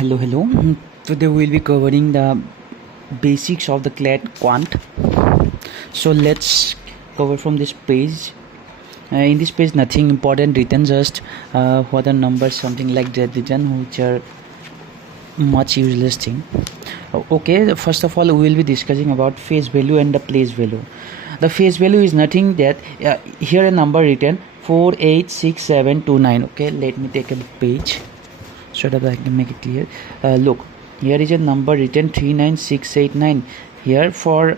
Hello. Today we will be covering the basics of the clade quant. So let's cover from this page. In this page, nothing important written, just what are numbers, something like that written, which are much useless thing. Okay, first of all, we will be discussing about face value and the place value. The face value is nothing that here a number written 486729. Okay, let me take a page so that I can make it clear. Look, here is a number written 39689. Here, for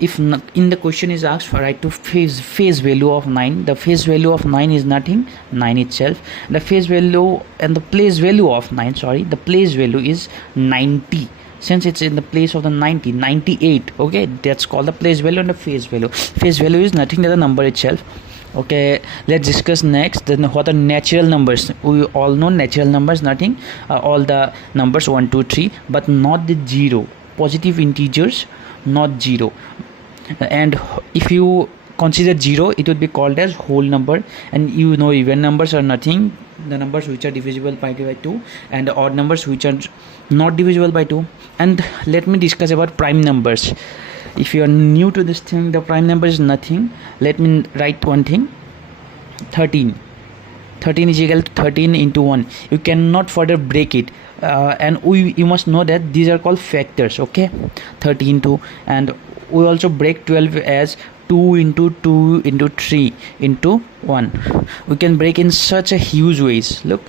if not, in the question is asked for write to face value of 9. The face value of 9 is nothing, 9 itself. The face value and the place value of 9, the place value is 90. Since it's in the place of the 98, okay, that's called the place value and the face value. Face value is nothing but the number itself. Okay, let's discuss next then what are natural numbers. We all know natural numbers, nothing, all the numbers 1 2 3, but not the 0, positive integers, not 0. And if you consider 0, it would be called as whole number. And you know even numbers are nothing, the numbers which are divisible by 2, and the odd numbers which are not divisible by 2. And let me discuss about prime numbers. If you are new to this thing, the prime number is nothing. Let me write one thing. 13 is equal to 13 into 1. You cannot further break it, and you must know that these are called factors. Okay, 13 2, and we also break 12 as 2 into 2 into 3 into 1. We can break in such a huge ways. Look,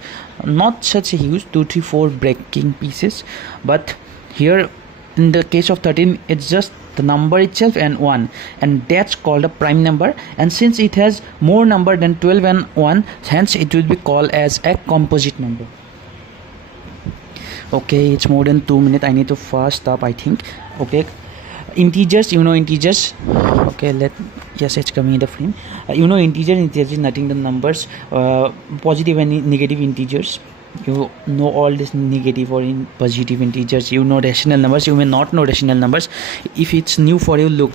not such a huge 2 3 4 breaking pieces, but here in the case of 13, it's just the number itself and 1, and that's called a prime number. And since it has more number than 12 and 1, hence it will be called as a composite number. Okay, it's more than 2 minutes. I need to fast stop, I think. Okay, integers, you know integers. Okay, yes, it's coming in the frame. You know integers is nothing the numbers, positive and negative integers. You know all this negative or in positive integers. You know rational numbers. You may not know rational numbers. If it's new for you, look,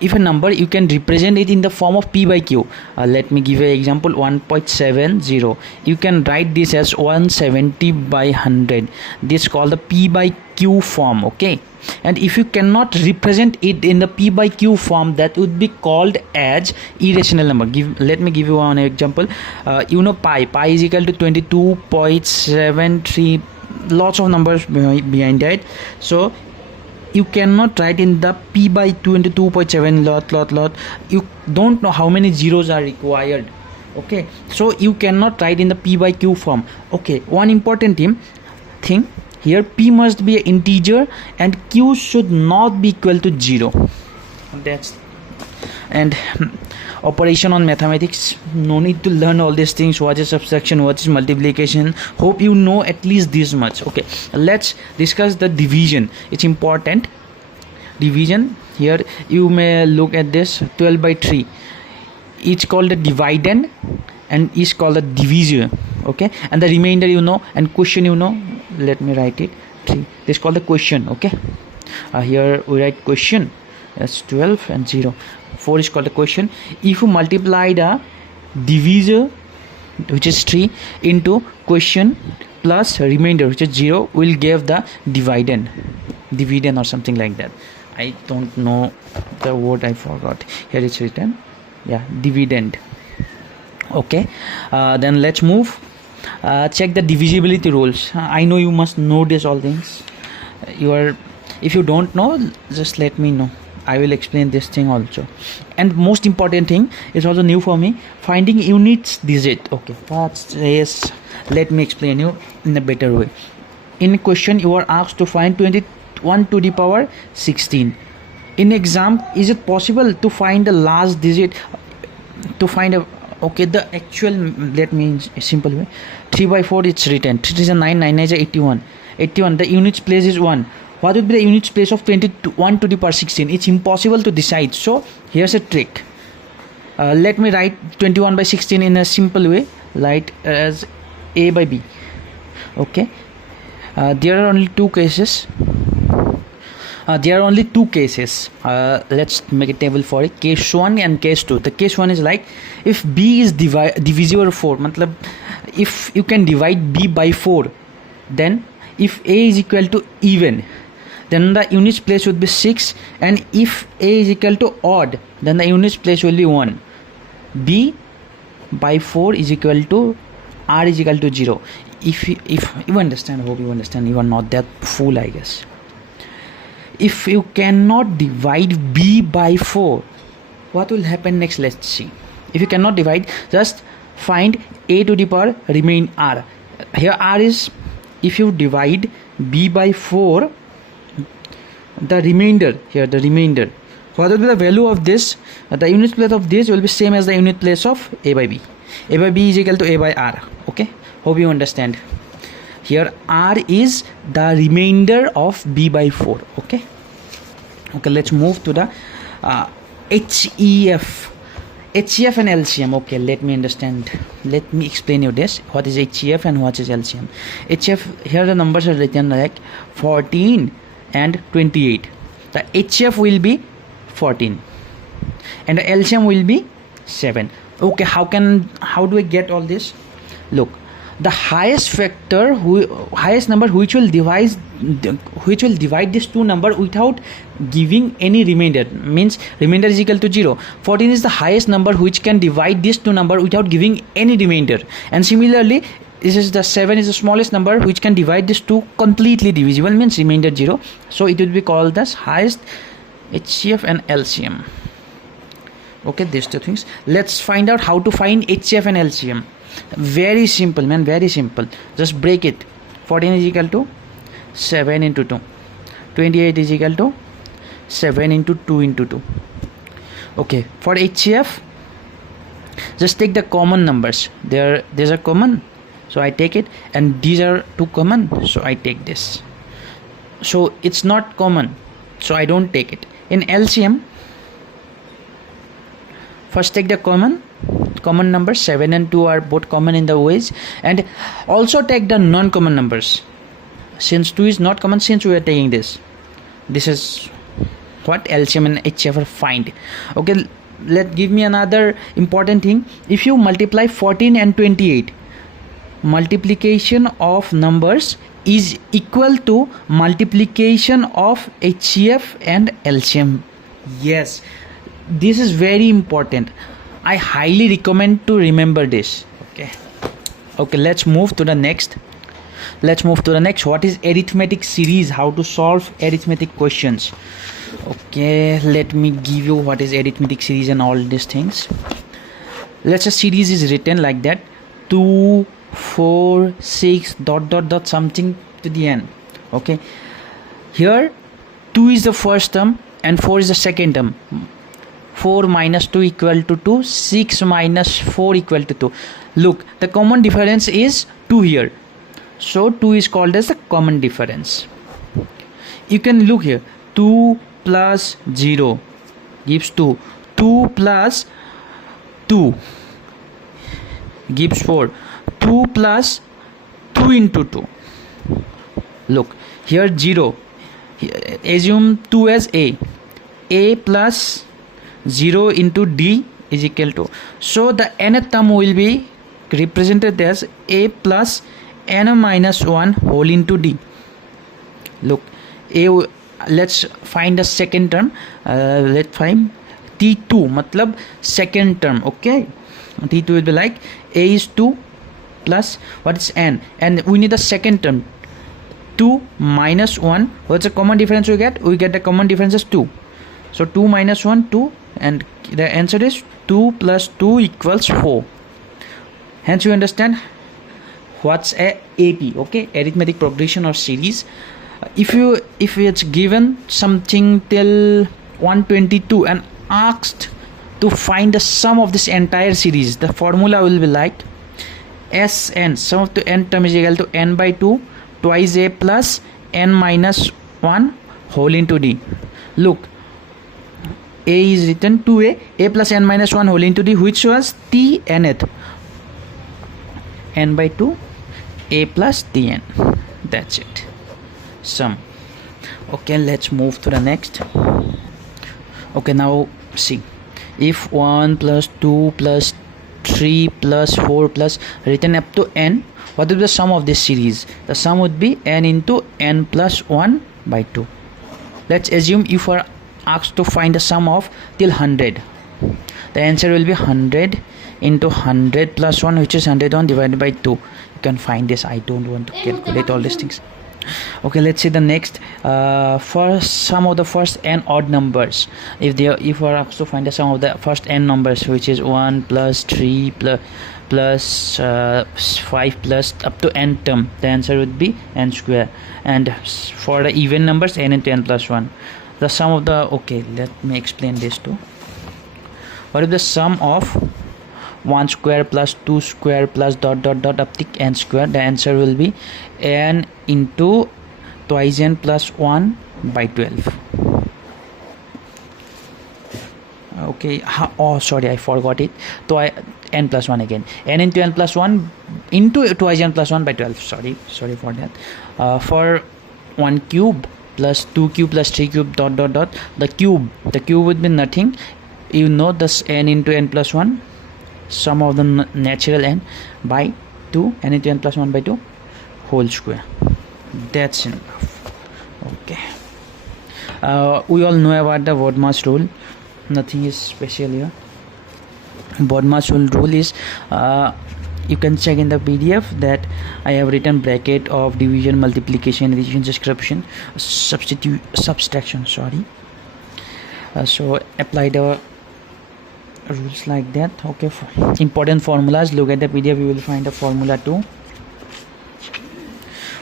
if a number, you can represent it in the form of p by q. Let me give an example. 1.70, you can write this as 170 by 100. This is called the p by q form. Okay, and if you cannot represent it in the p by q form, that would be called as irrational number. Let me give you one example. You know pi is equal to 22.73. Lots of numbers behind that, so you cannot write in the p by 22.7 lot. You don't know how many zeros are required. Okay, so you cannot write in the p by q form. Okay, one important thing here, p must be an integer and q should not be equal to 0. That's and operation on mathematics, no need to learn all these things. What is subtraction, what is multiplication? Hope you know at least this much. Okay, let's discuss the division. It's important. Division, here you may look at this 12 by 3. It's called the dividend and is called the divisor. Okay, and the remainder you know, and question you know. Let me write it. 3, this is called the question. Okay, here we write question as 12 and 0. 4 is called the question. If you multiply the divisor, which is 3, into question plus remainder, which is 0, will give the dividend or something like that. I don't know the word, I forgot. Here it's written, yeah, dividend. Okay, then let's move. Check the divisibility rules. I know you must know this all things. If you don't know, just let me know. I will explain this thing also. And most important thing is also new for me, finding units digit. Okay, yes, let me explain you in a better way. In a question, you are asked to find 21 to the power 16. In exam, is it possible to find the last digit, to find a, okay, the actual, let me in a simple way. 3 by 4, it's written 3 is a 9, 9 is a 81. The units place is 1. What would be the units place of 21 to the power 16? It's impossible to decide. So here's a trick. Let me write 21 by 16 in a simple way, like as a by b. Okay, there are only two cases. Let's make a table for it. Case 1 and case 2. The case 1 is like, if b is divisible 4, matlab if you can divide b by 4, then if a is equal to even, then the units place would be 6, and if a is equal to odd, then the units place will be 1. b by 4 is equal to r is equal to 0. If you understand, hope you understand, you are not that fool, I guess. If you cannot divide b by 4, what will happen next? Let's see. If you cannot divide, just find a to the power remain r. Here r is, if you divide b by 4, the remainder, here the remainder, what will be the value of this? The unit place of this will be same as the unit place of a by b. A by b is equal to a by r. Okay, hope you understand. Here r is the remainder of b by 4. Okay, let's move to the HEF and LCM. Okay, let me understand, let me explain you this. What is HEF and what is LCM? HF, here the numbers are written like 14 and 28. The HF will be 14 and the LCM will be 7. Okay, how do I get all this? Look, the highest factor, highest number which will divide this two number without giving any remainder, means remainder is equal to 0. 14 is the highest number which can divide this two number without giving any remainder, and similarly this is the 7 is the smallest number which can divide this two completely divisible, means remainder 0. So it will be called as highest HCF and LCM. Okay, these two things. Let's find out how to find HCF and LCM. Very simple, man, very simple. Just break it. 14 is equal to 7 into 2. 28 is equal to 7 into 2 into 2. Okay, for HCF, just take the common numbers. There's a common, so I take it, and these are two common, so I take this. So it's not common, so I don't take it. In LCM, first take the common numbers. 7 and 2 are both common in the ways, and also take the non-common numbers. Since 2 is not common, since we are taking this is what LCM and HCF are find. Okay, give me another important thing. If you multiply 14 and 28, multiplication of numbers is equal to multiplication of HCF and LCM. Yes, this is very important. I highly recommend to remember this. Okay, let's move to the next. What is arithmetic series? How to solve arithmetic questions? Okay, let me give you what is arithmetic series and all these things. Let's say series is written like that: 2, 4, 6 ... something to the end. Okay, here 2 is the first term and 4 is the second term. 4 minus 2 equal to 2, 6 minus 4 equal to 2. Look, the common difference is 2 here, so 2 is called as the common difference. You can look here, 2 plus 0 gives 2, 2 plus 2 gives 4, 2 plus 2 into 2. Look here, 0, assume 2 as a plus 0 into d is equal to, so the nth term will be represented as a plus n minus 1 whole into d. Look, let's find the second term. Let's find t2, matlab second term. Okay, t2 will be like a is 2 plus what is n, and we need the second term, 2 minus 1. What's the common difference we get? We get the common difference as 2. So 2 minus 1, 2, and the answer is 2 plus 2 equals 4. Hence you understand what's a AP. Okay, arithmetic progression or series. If it's given something till 122 and asked to find the sum of this entire series, the formula will be like Sn, sum of the n term is equal to n by 2 twice a plus n minus 1 whole into d. Look, a is written 2a, a plus n minus 1 whole into d, which was t nth, n by 2 a plus tn. That's it, sum. Okay, let's move to the next. Okay, now see, if 1 plus 2 plus 3 plus 4 plus written up to n, What will be the sum of this series? The sum would be n into n plus 1 by 2. Let's assume if you are asked to find the sum of till 100. The answer will be 100 into 100 plus 1, which is 101 divided by 2. You can find this. I don't want to calculate all these things. Okay, let's see the next. For sum of the first n odd numbers, if we are asked to find the sum of the first n numbers, which is 1 plus 3 plus 5 plus up to n term, the answer would be n square. And for the even numbers, n into n plus 1. The sum of the, okay, let me explain this too. What is the sum of 1 square plus 2 square plus dot dot dot up to n square? The answer will be n into twice n plus 1 by 12. Okay, oh sorry, I forgot it. So n plus 1 again, n into n plus 1 into twice n plus 1 by 12. Sorry for that. For 1 cube plus 2 cube plus 3 cube dot dot dot, the cube would be nothing. You know this n into n plus 1, sum of the natural n by 2, n into n plus 1 by 2 whole square. That's enough. Okay, we all know about the BODMAS rule. Nothing is special here. BODMAS rule is, you can check in the PDF that I have written bracket of division, multiplication, addition, subtraction. Sorry. So apply the rules like that. Okay, important formulas, look at the PDF, you will find the formula too.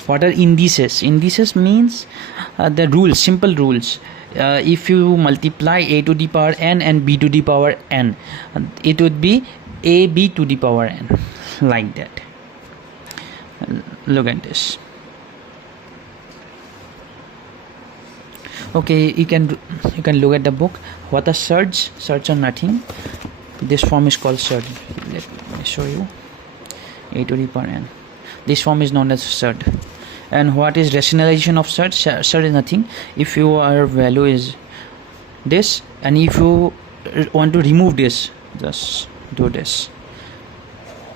What are indices? Indices means the rules, simple rules. If you multiply a to the power n and b to the power n, it would be ab to the power n, like that. Look at this. Okay, you can look at the book. What are surds? Surds are nothing. This form is called surd. Let me show you. A to the power n. This form is known as surd. And what is rationalization of surd? Surd is nothing. If your value is this, and if you want to remove this, just do this.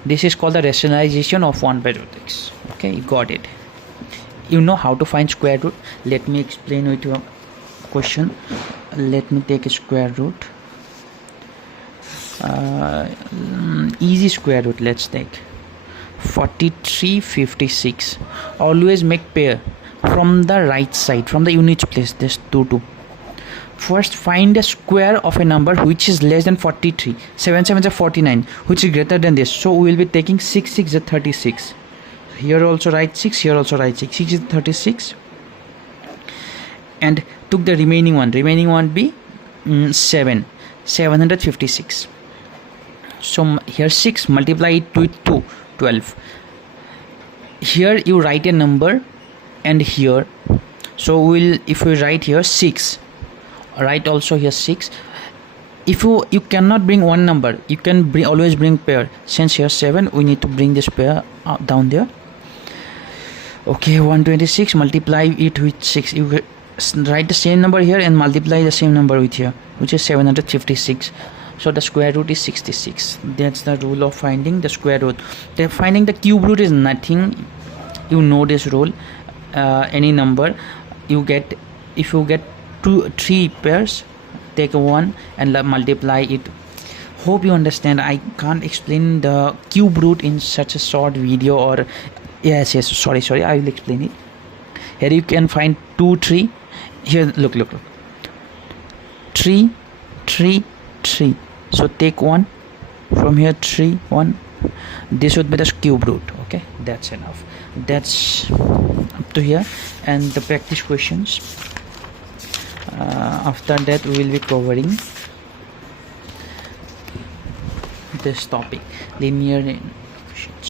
This is called the rationalization of 1 by root x. Okay, you got it. You know how to find square root. Let me explain with your question. Let me take a square root. Easy square root. Let's take 4356. Always make pair from the right side, from the units place. This 2. First find a square of a number which is less than 43. 7 7 is 49, which is greater than this. So we will be taking 6 6 is 36. Here also write 6, here also write 6. 6 is 36. And took the remaining one be 756. So here 6, multiply it with 2, 12. Here you write a number, and here, so if we write here 6, write also here 6. If you cannot bring one number, you can always bring pair. Since here 7, we need to bring this pair down there. Okay, 126, multiply it with 6. You write the same number here and multiply the same number with here, which is 756. So the square root is 66. That's the rule of finding the square root. Finding the cube root is nothing. You know this rule. Any number you get, if you get 3 pairs, take 1 and multiply it. Hope you understand. I can't explain the cube root in such a short video, or yes, sorry, I will explain it. Here you can find 2 3. Here look 3 3 3. So take 1 from here, 3 1. This would be the cube root. Okay, that's enough. That's up to here. And the practice questions, after that we will be covering this topic, linear